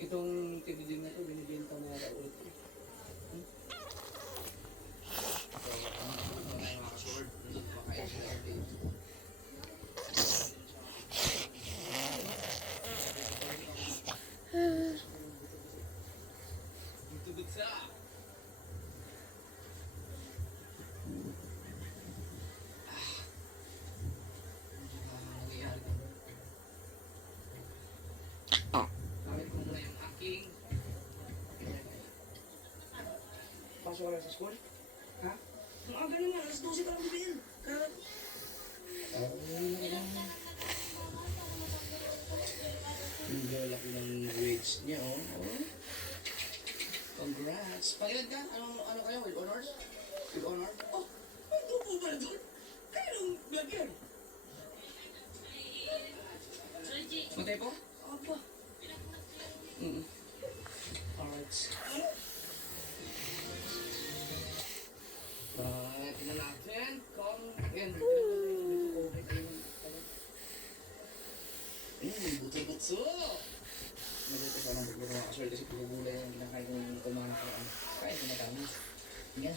Itong tibidin na to, binibenta na yata ulit. Pasok ka lang sa school? Ha? Ang aga naman, alas 12 pa lang bibigyan. Ang lalaki ng grades niya, oh. Congrats. Pakilan ka? Ano kayo? With honors? With honor? Oh, may grupo ba doon? Kaya nung vlog yan. Matay po? Aba. Alright. Tingnan natin kung butso-butso! Mabuti pa ng buglo mga kaswerte kasi puro gulay yung kinakain ko ng mga nakaraan. Kain ko na kami. Yan.